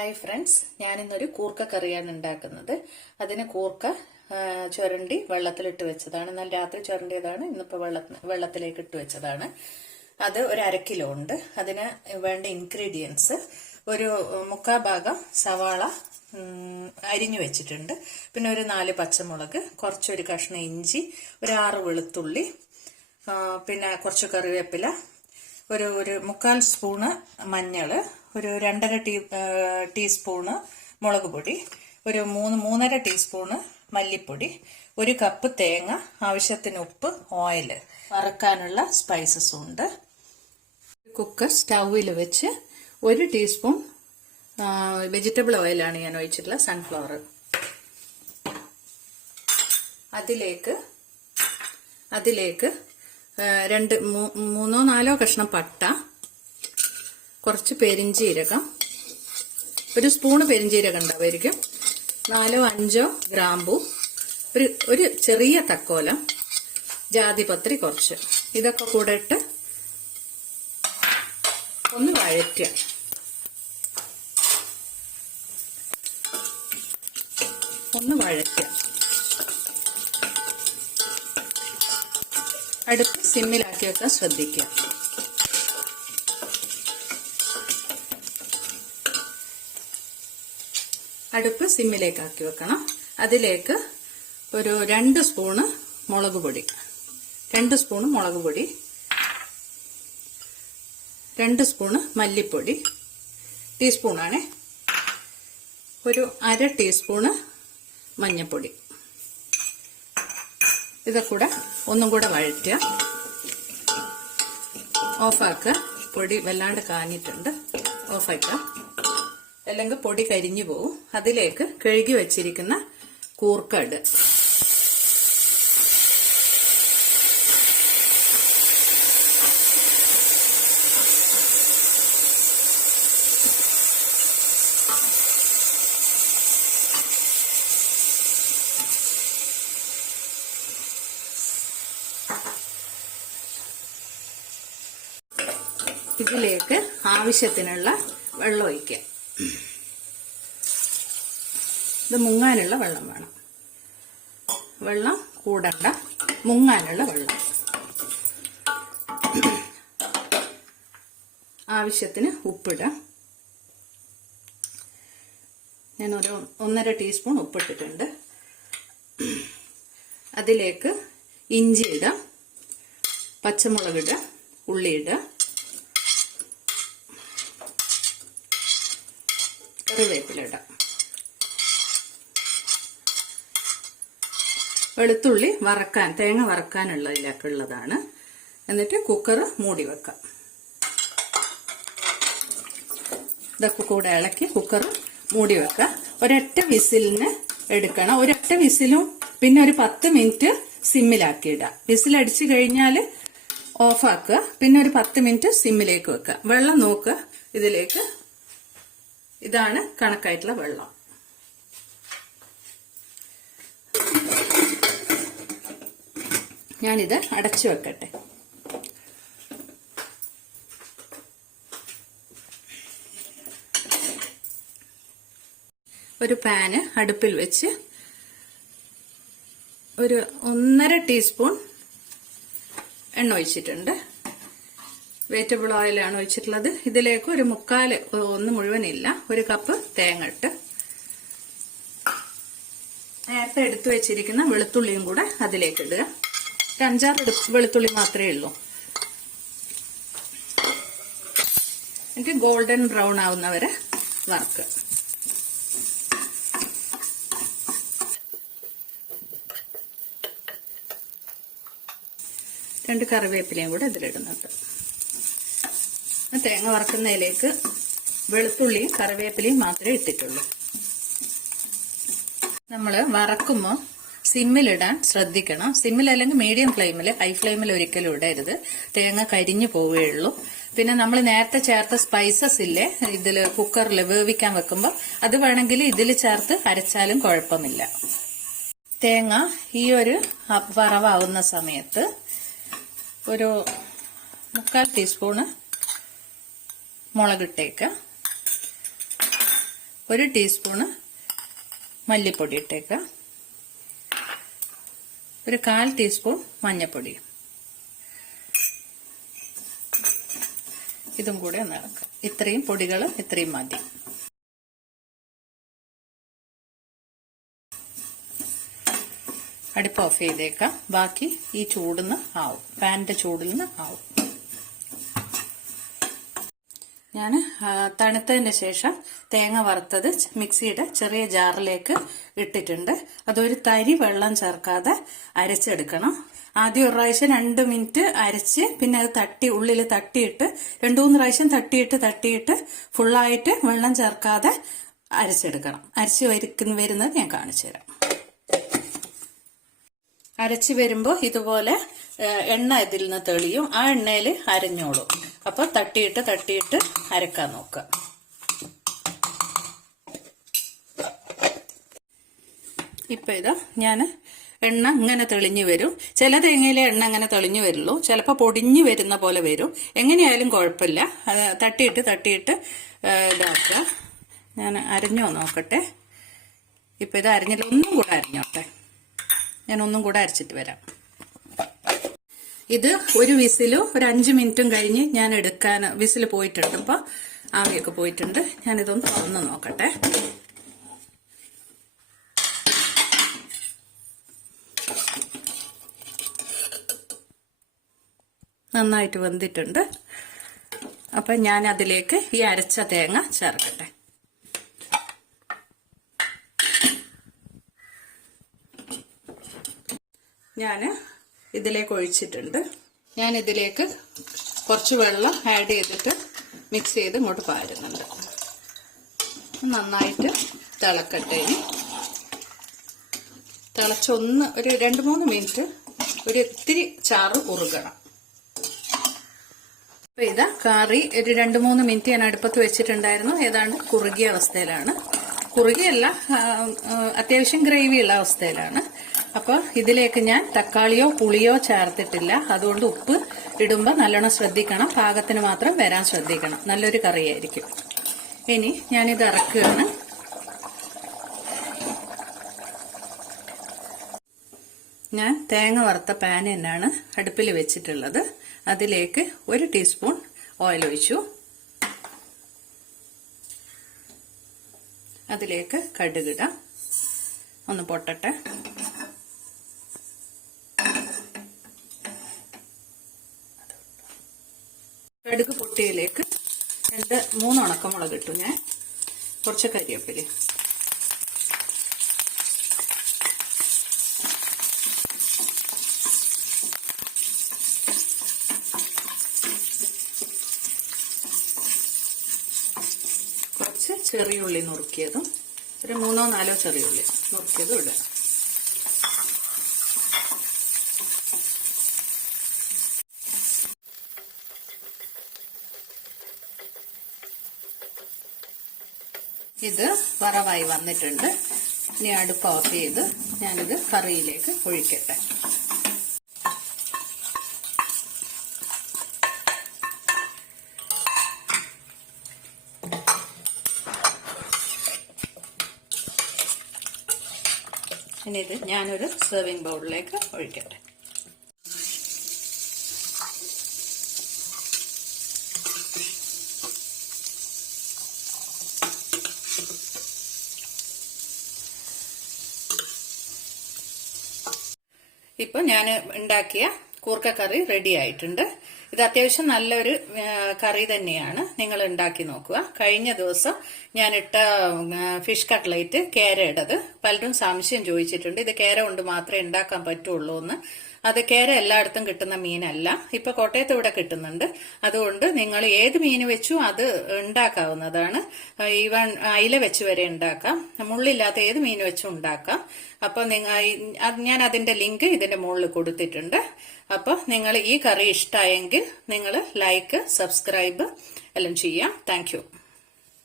Hi friends, ഞാനിന്നൊരു കൂർക്ക കറിയാണ് ഉണ്ടാക്കുന്നത്. അതിന് കൂർക്ക ചുരണ്ടി വെള്ളത്തിലിട്ട് വെച്ചതാണ്. ഇന്നലെ രാത്രി ചുരണ്ടിയതാണ്, ഇന്നിപ്പോൾ വെള്ളത്തിലേക്ക് ഇട്ട് വെച്ചതാണ്. അത് ഒരു 1/2 കിലോ ഉണ്ട്. അതിന് വേണ്ട ഇൻഗ്രീഡിയൻസ്: ഒരു 3/4 ഭാഗം സവാള അരിഞ്ഞു വെച്ചിട്ടുണ്ട്, പിന്നെ ഒരു 4 പച്ചമുളക്, കുറച്ചൊരു കഷ്ണം ഇഞ്ചി, ഒരു 6 വെളുത്തുള്ളി, പിന്നെ കുറച്ച് കറിവേപ്പില, ഒരു 1/4 സ്പൂണ് മഞ്ഞൾ, ഒരു 2.5 ടീസ്പൂണ് മുളക് പൊടി, ഒരു 3-3.5 ടീസ്പൂണ് മല്ലിപ്പൊടി, 1 കപ്പ് തേങ്ങ, ആവശ്യത്തിന് ഉപ്പ്, ഓയിൽ, വറക്കാനുള്ള സ്പൈസസ് ഉണ്ട്. കുക്കർ സ്റ്റൗവിൽ വെച്ച് 1 ടീസ്പൂൺ വെജിറ്റബിൾ ഓയിലാണ് ഞാൻ ഒഴിച്ചിട്ടുള്ള സൺഫ്ലവർ. അതിലേക്ക് 3-4 കഷ്ണം പട്ട, കുറച്ച് പെരിഞ്ചീരകം, 1 സ്പൂണ് പെരിഞ്ചീരകം ഉണ്ടാവുമായിരിക്കും, 4-5 ഗ്രാമ്പു, ഒരു ചെറിയ തക്കോലം, ജാതിപത്രി കുറച്ച്. ഇതൊക്കെ കൂടെ ഇട്ട് ഒന്ന് വഴറ്റുക. അടുപ്പ് സിമ്മിലാക്കി വെക്കാൻ ശ്രദ്ധിക്കുക. അടുപ്പ് സിമ്മിലേക്കാക്കി വെക്കണം. അതിലേക്ക് ഒരു 2 സ്പൂണ് മുളക് പൊടി, 2 സ്പൂണ് മല്ലിപ്പൊടി, ടീസ്പൂണാണ്, ഒരു 1/2 ടീസ്പൂണ് മഞ്ഞൾപ്പൊടി. ഇതൊക്കെ ഒന്നും കൂടെ വഴറ്റുക. ഓഫാക്കുക. പൊടി വല്ലാണ്ട് കാഞ്ഞിട്ടുണ്ട്, ഓഫാക്കുക, അല്ലെങ്കിൽ പൊടി കരിഞ്ഞു പോവും. അതിലേക്ക് കഴുകി വെച്ചിരിക്കുന്ന കൂർക്ക ഇടുക. ഇതിലേക്ക് ആവശ്യത്തിനുള്ള വെള്ളം ഒഴിക്കുക. ഇത് മുങ്ങാനുള്ള വെള്ളം വേണം. വെള്ളം കൂടണ്ട, മുങ്ങാനുള്ള വെള്ളം. ആവശ്യത്തിന് ഉപ്പിടാം. ഞാൻ ഒരു 1.5 ടീസ്പൂൺ ഉപ്പിട്ടിട്ടുണ്ട്. അതിലേക്ക് ഇഞ്ചി ഇടാം, പച്ചമുളക് ഇടാം, ഉള്ളി ഇടാം, കറിവേപ്പില ഇടാം, വെളുത്തുള്ളി വറക്കാൻ, തേങ്ങ വറക്കാനുള്ളതിലേക്കുള്ളതാണ്. എന്നിട്ട് കുക്കർ മൂടി വെക്കാം. ഇതൊക്കെ കൂടെ ഇളക്കി കുക്കർ മൂടി വെക്കാം. ഒരൊറ്റ വിസിലിന് എടുക്കണം. ഒരൊറ്റ വിസിലും പിന്നെ ഒരു 10 മിനിറ്റ് സിമ്മിലാക്കി ഇടാം. വിസിലടിച്ചു കഴിഞ്ഞാൽ ഓഫാക്കുക. പിന്നെ ഒരു 10 മിനിറ്റ് സിമ്മിലേക്ക് വെക്കുക. വെള്ളം നോക്കുക. ഇതിലേക്ക് ഇതാണ് കണക്കായിട്ടുള്ള വെള്ളം. ഞാനിത് അടച്ചു വെക്കട്ടെ. ഒരു പാന് അടുപ്പിൽ വെച്ച് ഒരു 1.5 ടീസ്പൂൺ എണ്ണ ഒഴിച്ചിട്ടുണ്ട്. വെജിറ്റബിൾ ഓയിലാണ് ഒഴിച്ചിട്ടുള്ളത്. ഇതിലേക്ക് ഒരു 3/4, ഒന്ന് മുഴുവനില്ല, 1 കപ്പ് തേങ്ങ ഇട്ട് നേരത്തെ എടുത്തു വെച്ചിരിക്കുന്ന വെളുത്തുള്ളിയും കൂടെ അതിലേക്ക് ഇടുക. 5-6 വെളുത്തുള്ളി മാത്രമേ ഉള്ളൂ. എനിക്ക് ഗോൾഡൻ ബ്രൗൺ ആവുന്നവരെ വറുക്കുക. രണ്ട് കറിവേപ്പിലയും കൂടെ ഇതിലിടുന്നുണ്ട്. തേങ്ങ വറക്കുന്നതിലേക്ക് വെളുത്തുള്ളിയും കറിവേപ്പിലയും മാത്രമേ ഇട്ടിട്ടുള്ളൂ. നമ്മൾ വറക്കുമ്പോൾ സിമ്മിലിടാൻ ശ്രദ്ധിക്കണം. സിമ്മിൽ അല്ലെങ്കിൽ മീഡിയം ഫ്ലെയിമിൽ, ഹൈ ഫ്ലെയിമിൽ ഒരിക്കലും ഇടരുത്. തേങ്ങ കരിഞ്ഞു പോവുകയുള്ളൂ. പിന്നെ നമ്മൾ നേരത്തെ ചേർത്ത സ്പൈസസ് ഇല്ലേ, ഇതിൽ കുക്കറിൽ വേവിക്കാൻ വെക്കുമ്പോൾ അത് വേണമെങ്കിൽ ഇതിൽ ചേർത്ത് അരച്ചാലും കുഴപ്പമില്ല. തേങ്ങ ഈ ഒരു വറവാവുന്ന സമയത്ത് ഒരു 3/4 ടീസ്പൂണ് മുളകിട്ടേക്ക്, 1 ടീസ്പൂണ് മല്ലിപ്പൊടി ഇട്ടേക്കാം, 1/4 ടീസ്പൂൺ മഞ്ഞൾപ്പൊടി, ഇതും കൂടെ ഒന്ന് ഇളക്കാം. ഇത്രയും പൊടികൾ ഇത്രയും മതി. അടുപ്പ് ഓഫ് ചെയ്തേക്കാം. ബാക്കി ഈ ചൂടിന്ന് ആവും, പാനിന്റെ ചൂടിൽ നിന്ന് ആവും. ഞാൻ തണുത്തതിന് ശേഷം തേങ്ങ വറുത്തത് മിക്സിയുടെ ചെറിയ ജാറിലേക്ക് ഇട്ടിട്ടുണ്ട്. അതൊരു തരി വെള്ളം ചേർക്കാതെ അരച്ചെടുക്കണം. ആദ്യം 1 പ്രാവശ്യം 2 മിനിറ്റ് അരച്ച് പിന്നെ അത് ഉള്ളിൽ തട്ടിയിട്ട് 2-3 പ്രാവശ്യം തട്ടിയിട്ട് ഫുള്ളായിട്ട് വെള്ളം ചേർക്കാതെ അരച്ചെടുക്കണം. അരച്ച് വരുന്നത് ഞാൻ കാണിച്ചു തരാം. അരച്ച് വരുമ്പോൾ ഇതുപോലെ എണ്ണ ഇതിൽ നിന്ന് തെളിയും. ആ എണ്ണയിൽ അരഞ്ഞോളും. അപ്പൊ തട്ടിയിട്ട് അരക്കാൻ നോക്കുക. ഇപ്പൊ ഇതാ ഞാൻ എണ്ണ ഇങ്ങനെ തെളിഞ്ഞു വരും. ചില തേങ്ങയിലെ എണ്ണ ഇങ്ങനെ തെളിഞ്ഞു വരുള്ളൂ, ചിലപ്പോൾ പൊടിഞ്ഞു വരുന്ന പോലെ വരും. എങ്ങനെയായാലും കുഴപ്പമില്ല. തട്ടിയിട്ട് ഇതാക്കുക. ഞാൻ അരഞ്ഞോ നോക്കട്ടെ. ഇപ്പൊ ഇത് അരഞ്ഞില്ല, ഒന്നും കൂടെ അരഞ്ഞോട്ടെ. ഞാൻ ഒന്നും കൂടെ അരച്ചിട്ട് വരാം. ഇത് ഒരു വിസിലും ഒരു 5 മിനിറ്റും കഴിഞ്ഞ് ഞാൻ എടുക്കാൻ വിസിൽ പോയിട്ടുണ്ട്. ഇപ്പൊ ആവിയൊക്കെ പോയിട്ടുണ്ട്. ഞാനിതൊന്ന് തുറന്ന് നോക്കട്ടെ. നന്നായിട്ട് വെന്തിട്ടുണ്ട്. അപ്പൊ ഞാൻ അതിലേക്ക് ഈ അരച്ച തേങ്ങ ചേർക്കട്ടെ. ഞാൻ ഇതിലേക്ക് ഒഴിച്ചിട്ടുണ്ട്. ഞാൻ ഇതിലേക്ക് കുറച്ച് വെള്ളം ആഡ് ചെയ്തിട്ട് മിക്സ് ചെയ്ത് ഇങ്ങോട്ട് പാരുന്നുണ്ട്. നന്നായിട്ട് തിളക്കട്ടെ. തിളച്ചൊന്ന് ഒരു 2-3 മിനിറ്റ് ഒരു ഇത്തിരി ചാറ് ഉറുകണം. അപ്പൊ ഇതാ കറി ഒരു 2-3 മിനിറ്റ് ഞാൻ അടുപ്പത്ത് വെച്ചിട്ടുണ്ടായിരുന്നു. ഏതാണ്ട് കുറുകിയ അവസ്ഥയിലാണ്. കുറുകിയല്ല, അത്യാവശ്യം ഗ്രേവിയുള്ള അവസ്ഥയിലാണ്. അപ്പൊ ഇതിലേക്ക് ഞാൻ തക്കാളിയോ പുളിയോ ചേർത്തിട്ടില്ല. അതുകൊണ്ട് ഉപ്പ് ഇടുമ്പോൾ നല്ലോണം ശ്രദ്ധിക്കണം. പാകത്തിന് മാത്രം വരാൻ ശ്രദ്ധിക്കണം. നല്ലൊരു കറിയായിരിക്കും. ഇനി ഞാനിത് ഇറക്കുകയാണ്. ഞാൻ തേങ്ങ വറുത്ത പാൻ തന്നെയാണ് അടുപ്പിൽ വെച്ചിട്ടുള്ളത്. അതിലേക്ക് 1 ടീസ്പൂൺ ഓയിൽ ഒഴിച്ചു. അതിലേക്ക് കടുകിടാം. ഒന്ന് പൊട്ടട്ടെ. കടുക് പൊട്ടിയിലേക്ക് 2-3 ഉണക്കമുളക് ഇട്ടു. ഞാൻ കുറച്ച് കരിവേപ്പില, കുറച്ച് ചെറിയുള്ളി നുറുക്കിയതും, ഒരു 3-4 ചെറിയുള്ളി നുറുക്കിയതും ഇടുക. ഇത് വറവായി വന്നിട്ടുണ്ട്. ഇനി അടുപ്പ് ഓഫ് ചെയ്ത് ഞാനിത് കറിയിലേക്ക് ഒഴിക്കട്ടെ. ഇനി ഇത് ഞാനൊരു സെർവിങ് ബൗളിലേക്ക് ഒഴിക്കട്ടെ. ഇപ്പൊ ഞാൻ ഉണ്ടാക്കിയ കൂർക്കക്കറി റെഡി ആയിട്ടുണ്ട്. ഇത് അത്യാവശ്യം നല്ലൊരു കറി തന്നെയാണ്. നിങ്ങൾ ഉണ്ടാക്കി നോക്കുക. കഴിഞ്ഞ ദിവസം ഞാൻ ഇട്ട ഫിഷ് കട്ട്ലേറ്റ് കേരയുടേത് പലരും സംശയം ചോദിച്ചിട്ടുണ്ട്. ഇത് കേര കൊണ്ട് മാത്രമേ ഉണ്ടാക്കാൻ പറ്റുള്ളൂ എന്ന്. അത് കേര എല്ലായിടത്തും കിട്ടുന്ന മീനല്ല. ഇപ്പൊ കോട്ടയത്ത് ഇവിടെ കിട്ടുന്നുണ്ട്. അതുകൊണ്ട് നിങ്ങൾ ഏത് മീൻ വെച്ചു അത് ഉണ്ടാക്കാവുന്നതാണ്. ഈവൻ അയില വെച്ച് വരെ ഉണ്ടാക്കാം. മുള്ളില്ലാത്ത ഏത് മീൻ വെച്ചും ഉണ്ടാക്കാം. അപ്പൊ ഞാൻ അതിന്റെ ലിങ്ക് ഇതിന്റെ മുകളിൽ കൊടുത്തിട്ടുണ്ട്. അപ്പൊ നിങ്ങൾ ഈ കറി ഇഷ്ടമായെങ്കിൽ നിങ്ങൾ ലൈക്ക്, സബ്സ്ക്രൈബ് എല്ലാം ചെയ്യാം. Thank you.